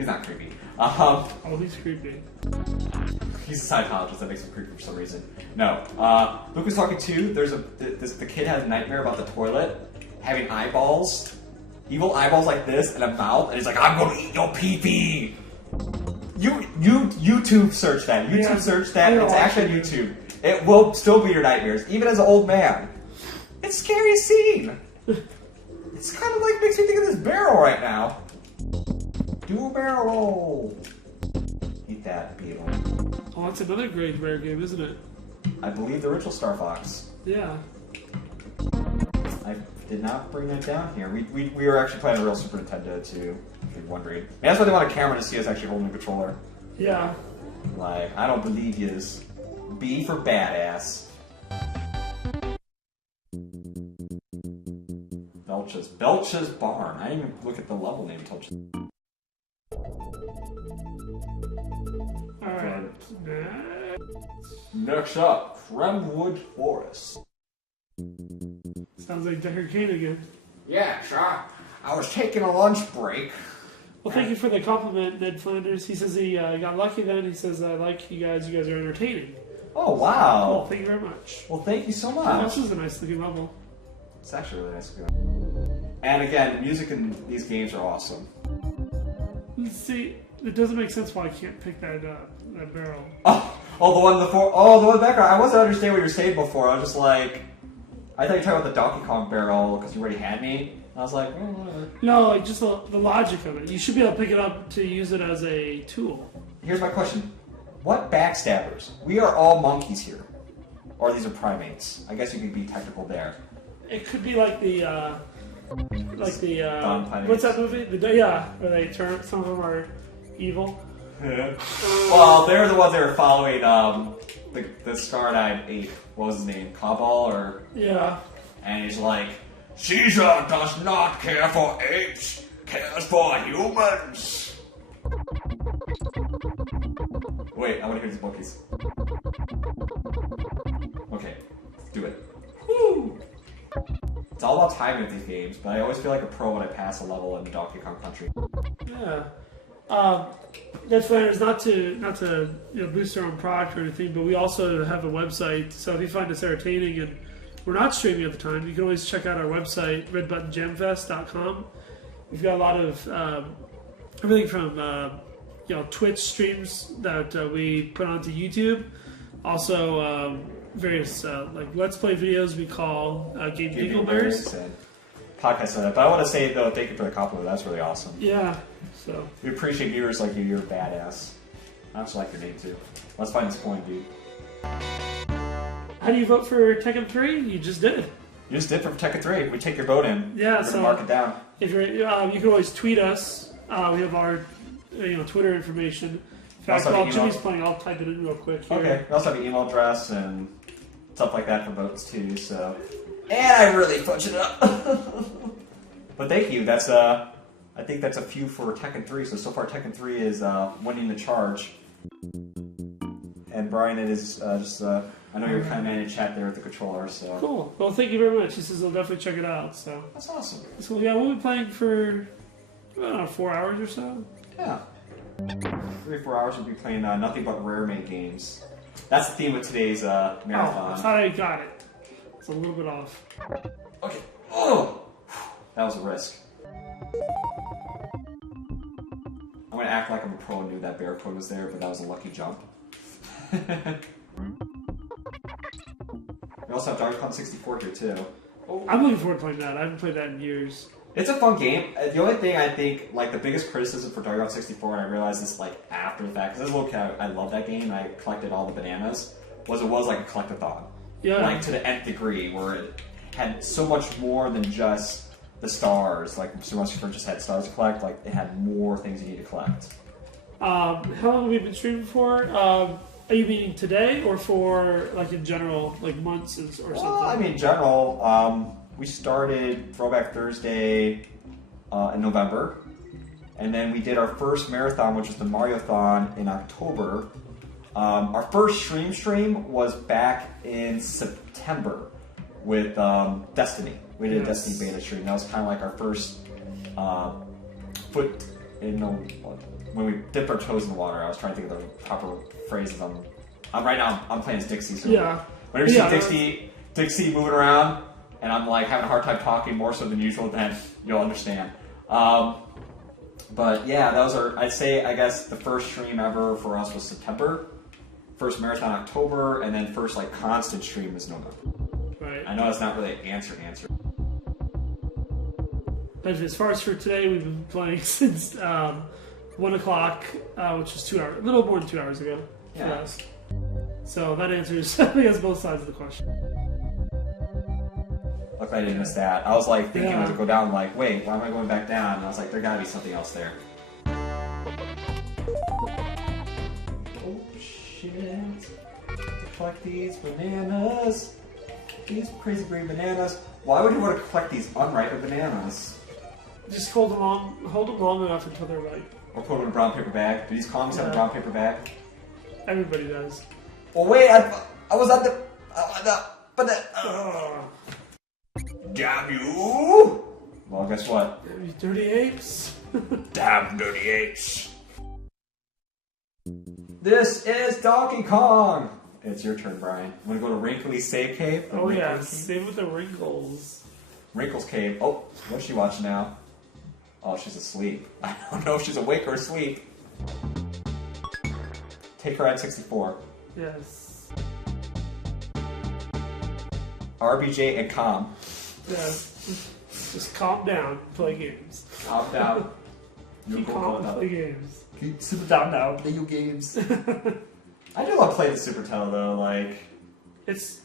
He's not creepy. Oh, he's creepy. He's a Scientologist. That makes him creepy for some reason. No. Luke was talking too. The kid has a nightmare about the toilet having eyeballs, evil eyeballs like this, and a mouth, and he's like, "I'm going to eat your pee-pee." YouTube search that. YouTube search that. It's actually on YouTube. It will still be your nightmares, even as an old man. It's a scary scene. It's kind of like makes me think of this barrel right now. Do a barrel roll. Eat that, beetle. Oh, that's another great Rare game, isn't it? I believe the original Star Fox. Yeah. I did not bring that down here. We were actually playing a real Super Nintendo too, if you're wondering. Maybe that's why they want a camera to see us actually holding the controller. Yeah. Like, I don't believe yous. B for badass. Belch's Barn. I didn't even look at the level name until just... Alright. Next up, Cremwood Forest. Sounds like Decker Kane again. Yeah, sure. I was taking a lunch break. Well, thank you for the compliment, Ned Flanders. He says he got lucky then. He says, I like you guys. You guys are entertaining. Oh, wow. Cool. Thank you very much. Well, thank you so much. Oh, this is a nice looking level. It's actually really nice. And again, music in these games are awesome. Let's see. It doesn't make sense why I can't pick that barrel. Oh, the one in the the one background. I wasn't understanding what you were saying before. I was just like, I thought you were talking about the Donkey Kong barrel because you already had me. I was like, whatever. No, like just the logic of it. You should be able to pick it up to use it as a tool. Here's my question. What backstabbers? We are all monkeys here. Or these are primates. I guess you could be technical there. It could be like the Don what's that movie? Where they turn, some of them are evil. Yeah. Well, they're the ones that were following the Scar-eyed ape. What was his name? Cabal or... Yeah. And he's like, Caesar does not care for apes, cares for humans. Wait, I want to hear these monkeys. Okay, do it. Woo! It's all about timing with these games, but I always feel like a pro when I pass a level in Donkey Kong Country. Yeah. That's Flanders, not to boost our own product or anything, but we also have a website. So if you find us entertaining and we're not streaming at the time, you can always check out our website, redbuttonjamfest.com. We've got a lot of everything from Twitch streams that we put onto YouTube. Also, various like Let's Play videos we call Game Dingleberries. Podcast setup. But I want to say though, thank you for the compliment. That's really awesome. Yeah. So we appreciate viewers like you. You're a badass. I just like your name too. Let's find this coin, dude. How do you vote for Tekken 3? You just did. You just did for Tekken 3. We take your vote in. Yeah, so mark it down. If you're, you can always tweet us. We have our Twitter information. In fact, while Jimmy's playing, I'll type it in real quick here. Okay. We also have an email address and stuff like that for votes too. So, and I really fudged it up. But thank you. That's I think that's a few for Tekken 3. So far Tekken 3 is winning the charge. And Brian, it is just I know you're kind of managing chat there with the controller. So cool. Well, thank you very much. He says he'll definitely check it out. So that's awesome. So yeah, we'll be playing for 4 hours or so. Yeah. 3 or 4 hours we'll be playing nothing but rare-made games. That's the theme of today's marathon. Oh, I thought I got it. It's a little bit off. Okay. Oh! That was a risk. I'm going to act like I'm a pro and knew that bear code was there, but that was a lucky jump. We also have Donkey Kong 64 here, too. Oh. I'm looking forward to playing that. I haven't played that in years. It's a fun game. The only thing I think, like, the biggest criticism for Donkey Kong 64, and I realized this, like, after the fact, because as a little kid, I love that game, and I collected all the bananas, was it was like a collect-a-thon. Yeah. Like, to the nth degree, where it had so much more than just the stars. Like, so much for just had stars to collect, like, it had more things you need to collect. How long have we been streaming for? Are you meaning today, or for, like, in general, like, months or something? Well, I mean, in general, we started Throwback Thursday in November, and then we did our first marathon, which was the Mario-thon, in October. Our first stream was back in September with Destiny. We did a Destiny beta stream. That was kind of like our first when we dipped our toes in the water. I was trying to think of the proper phrases. Right now I'm playing as Dixie, so whenever you see Dixie moving around, and I'm like having a hard time talking more so than usual, then you'll understand. But yeah, those are, I'd say, I guess the first stream ever for us was September, first marathon October, and then first like constant stream is November. Right. I know it's not really an answer. But as far as for today, we've been playing since 1 o'clock, which is 2 hours, a little more than 2 hours ago for us. So that answers, I guess, both sides of the question. Look, I didn't miss that. I was like thinking as it go down, like, wait, why am I going back down? And I was like, there gotta be something else there. Oh shit! Collect these bananas. These crazy green bananas. Why would you want to collect these unripe bananas? Just hold them long enough until they're ripe. Or put them in a brown paper bag. Do these Kongs have a brown paper bag? Everybody does. Oh wait, I was at the. Damn you! Well, guess what? You dirty apes. Damn dirty apes! This is Donkey Kong! It's your turn, Brian. Want to go to Wrinkly Save Cave? Oh yeah, save with the wrinkles. Wrinkles Cave. Oh, what's she watching now? Oh, she's asleep. I don't know if she's awake or asleep. Take her at 64. Yes. RBJ and calm. Yes. Just calm down and play games. Calm down. Keep calm and play games. Keep super down now. Play your games. I do love playing the Super Nintendo though. Like, it's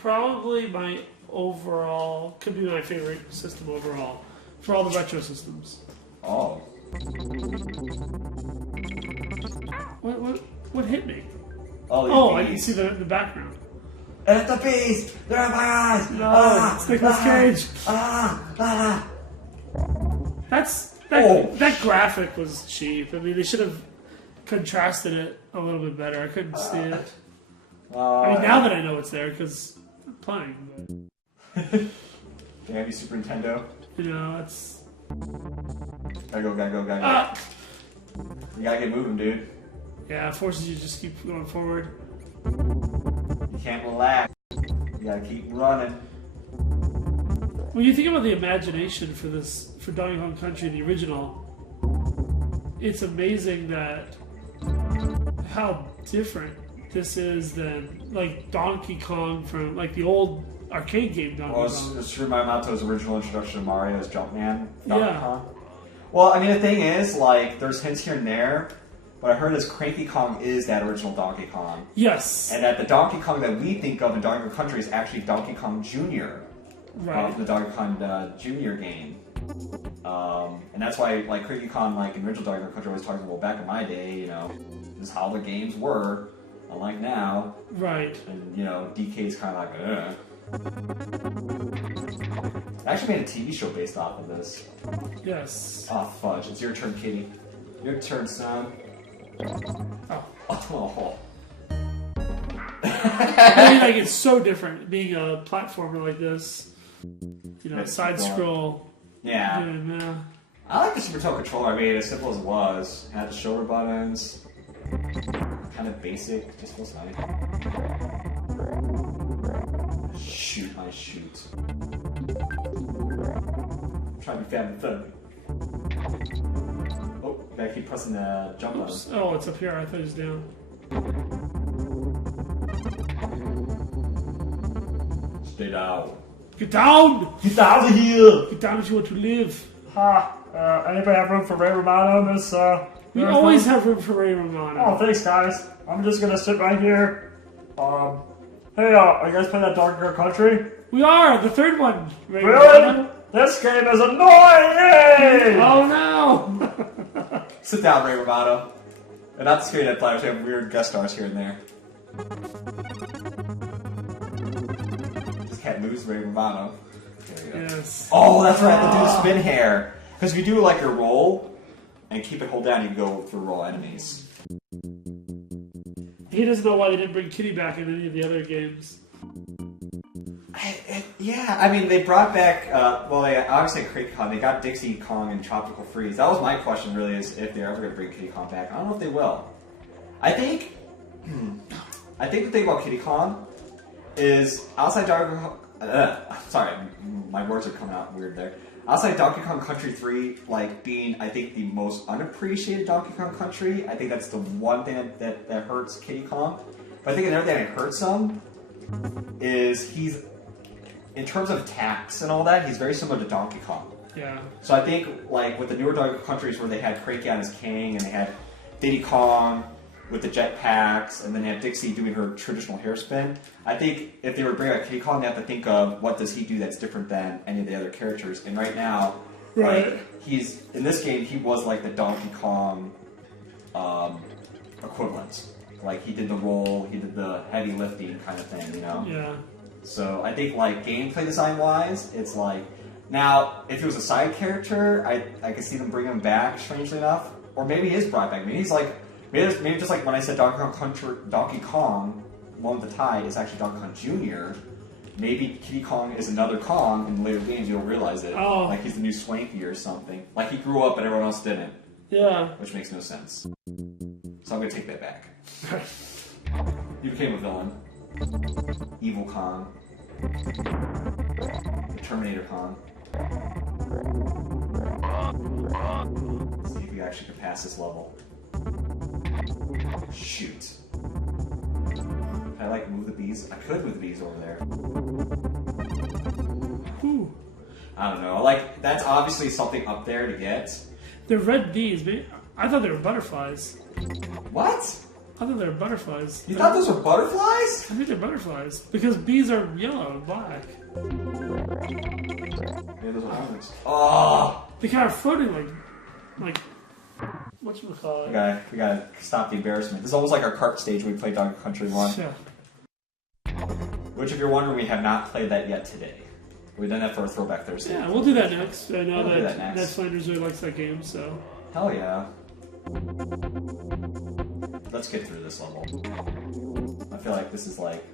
probably my overall, could be my favorite system overall for all the retro systems. Oh. What hit me? Oh, I can see the background. And it's a beast! They're in my eyes! No, it's Nicolas Cage. That graphic was cheap. I mean, they should have contrasted it a little bit better. I couldn't see it. I mean, now that I know it's there, because I'm playing. Damn you, Super Nintendo. You know, it's... Gotta go. You gotta get moving, dude. Yeah, it forces you to just keep going forward. You can't relax. You gotta keep running. When you think about the imagination for Donkey Kong Country, the original, it's amazing that how different this is than like Donkey Kong from like the old arcade game Donkey Kong. It's Shigeru Miyamoto's original introduction to Mario as Jumpman. Yeah. Kong. Well, I mean, the thing is, like, there's hints here and there. What I heard is Cranky Kong is that original Donkey Kong. Yes. And that the Donkey Kong that we think of in Donkey Kong Country is actually Donkey Kong Jr. Right. The Donkey Kong Jr. game. And that's why, like, Cranky Kong, like, in original Donkey Kong Country, was talking about back in my day, you know, this is how the games were, unlike now. Right. And, you know, DK's kind of like, ugh. I actually made a TV show based off of this. Yes. Oh, fudge. It's your turn, kitty. Your turn, son. Oh. Oh. I mean, like, it's so different being a platformer like this. You know, side scroll. Yeah. Yeah. I like the Super Nintendo controller. I made it as simple as it was. It had the shoulder buttons. Kind of basic. Just feels nice. Shoot, my shoot. I'm trying to be fat and fun. Oh, gotta keep pressing the jump button. Oh, it's up here. I thought it was down. Stay down. Get down! Get out of here! Get down if you want to live. Anybody have room for Rare-a-Thon on this, We always have room for Rare-a-Thon. Oh, thanks, guys. I'm just gonna sit right here. Hey, are you guys playing that Donkey Kong Country? We are! The third one! Really? This game is annoying! Oh no! Sit down, Ray Romano. And not the Screen Head Players, we have weird guest stars here and there. This cat moves, Ray Romano. There we go. Yes. Oh, that's right, I have to do the spin hair. Because if you do like your roll and keep it hold down, you can go through roll enemies. He doesn't know why they didn't bring Kitty back in any of the other games. Yeah, I mean, they brought back, well, they obviously had Crazy Kong. They got Dixie Kong and Tropical Freeze. That was my question, really, is if they're ever going to bring Kitty Kong back. I don't know if they will. I think the thing about Kitty Kong is outside Donkey Kong, sorry, my words are coming out weird there. Outside Donkey Kong Country 3, like, being, I think, the most unappreciated Donkey Kong Country, I think that's the one thing that hurts Kitty Kong. But I think another thing that hurts him is he's, in terms of attacks and all that, he's very similar to Donkey Kong. Yeah. So I think, like, with the newer Donkey Kong countries where they had Cranky on as king, and they had Diddy Kong with the jetpacks, and then they had Dixie doing her traditional hairspin, I think if they were bringing back Kitty Kong, they have to think of what does he do that's different than any of the other characters. And right now, like, he's, in this game, he was like the Donkey Kong equivalent. Like, he did the role, he did the heavy lifting kind of thing, you know? Yeah. So I think, like, gameplay design-wise, it's like... Now, if it was a side character, I could see them bringing him back, strangely enough. Or maybe he is brought back. Maybe he's like... Maybe just like when I said Donkey Kong, one with the tie, is actually Donkey Kong Jr., maybe Kitty Kong is another Kong in later games, you don't realize it. Oh. Like he's the new Swanky or something. Like he grew up and everyone else didn't. Yeah. Which makes no sense. So I'm going to take that back. You became a villain. Evil Kong. Terminator Kong. Let's see if we actually can pass this level. Shoot. Can I, like, move the bees? I could move the bees over there. Ooh. I don't know. Like, that's obviously something up there to get. They're red bees, but I thought they were butterflies. What? I thought they were butterflies. You thought those were butterflies? I think they're butterflies. Because bees are yellow and black. Yeah, those are ornaments. Oh! They kind of floating like whatchamacallit? We gotta stop the embarrassment. This is almost like our cart stage when we played Donkey Kong Country 1. Yeah. Which, if you're wondering, we have not played that yet today. We've done that for a Throwback Thursday. Yeah, we'll do that next. I know We'll do that that next. Ned Flanders really likes that game, so. Hell yeah. Let's get through this level. I feel like this is like...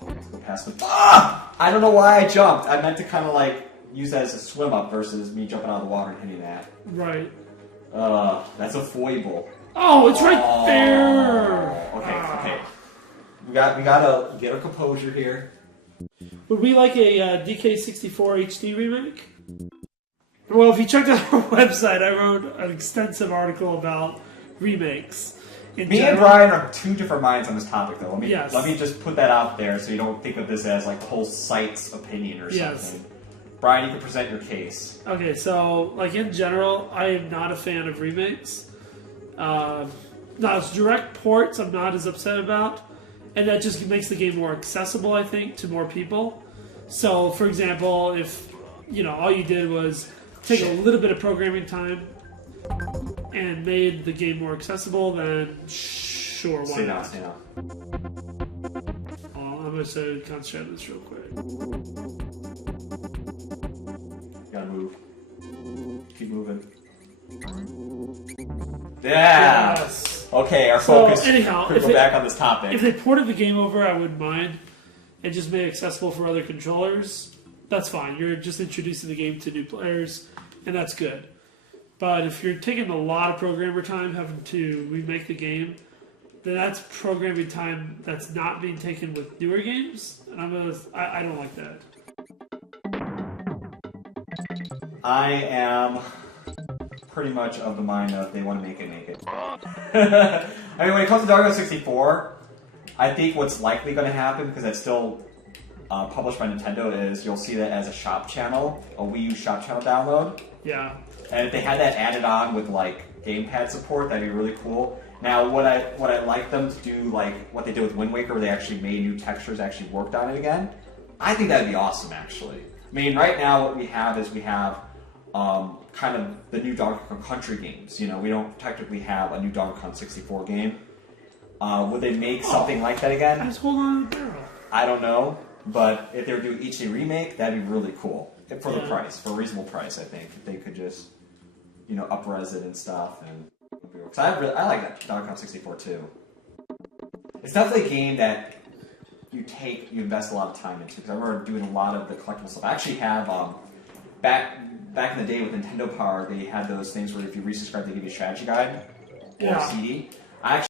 Let's go past the... Ah! I don't know why I jumped. I meant to kind of like use that as a swim up versus me jumping out of the water and hitting that. Right. That's a foible. Oh, it's right there! Okay. We gotta get our composure here. Would we like a DK64 HD remake? Well, if you checked out our website, I wrote an extensive article about remakes. Me and Brian are two different minds on this topic, though. Yes. Let me just put that out there so you don't think of this as like the whole site's opinion or something. Brian, you can present your case. Okay, so, like, in general, I am not a fan of remakes. Now, it's direct ports I'm not as upset about, and that just makes the game more accessible, I think, to more people. So, for example, if, you know, all you did was take a little bit of programming time and made the game more accessible, then sure, why not? Stay down. I'm going to concentrate on this real quick. Gotta move. Keep moving. Yeah! Yes. Okay, our So, focus. anyhow, We're back on this topic. If they ported the game over, I wouldn't mind. And just made it accessible for other controllers, that's fine. You're just introducing the game to new players, and that's good. But if you're taking a lot of programmer time having to remake the game, then that's programming time that's not being taken with newer games, and I don't like that. I am pretty much of the mind of they want to make it. I mean, when it comes to Donkey Kong 64, I think what's likely going to happen, because that's still published by Nintendo, is you'll see that as a shop channel, a Wii U shop channel download. Yeah. And if they had that added on with like gamepad support, that'd be really cool. Now, what I like them to do, like what they did with Wind Waker, where they actually made new textures, actually worked on it again. I think that'd be awesome, actually. I mean, right now what we have is kind of the new Donkey Kong Country games. You know, we don't technically have a new Donkey Kong 64 game. Would they make something like that again? I was holding on to the barrel. I don't know, but if they were to do each remake, that'd be really cool for the price, for a reasonable price. I think if they could just, you know, up-res it and stuff, and because I like that Donkey Kong 64 too. It's definitely a game that you invest a lot of time into. Because I remember doing a lot of the collectible stuff. I actually have back in the day with Nintendo Power, they had those things where if you resubscribe, they give you a strategy guide or Yeah. a CD. I actually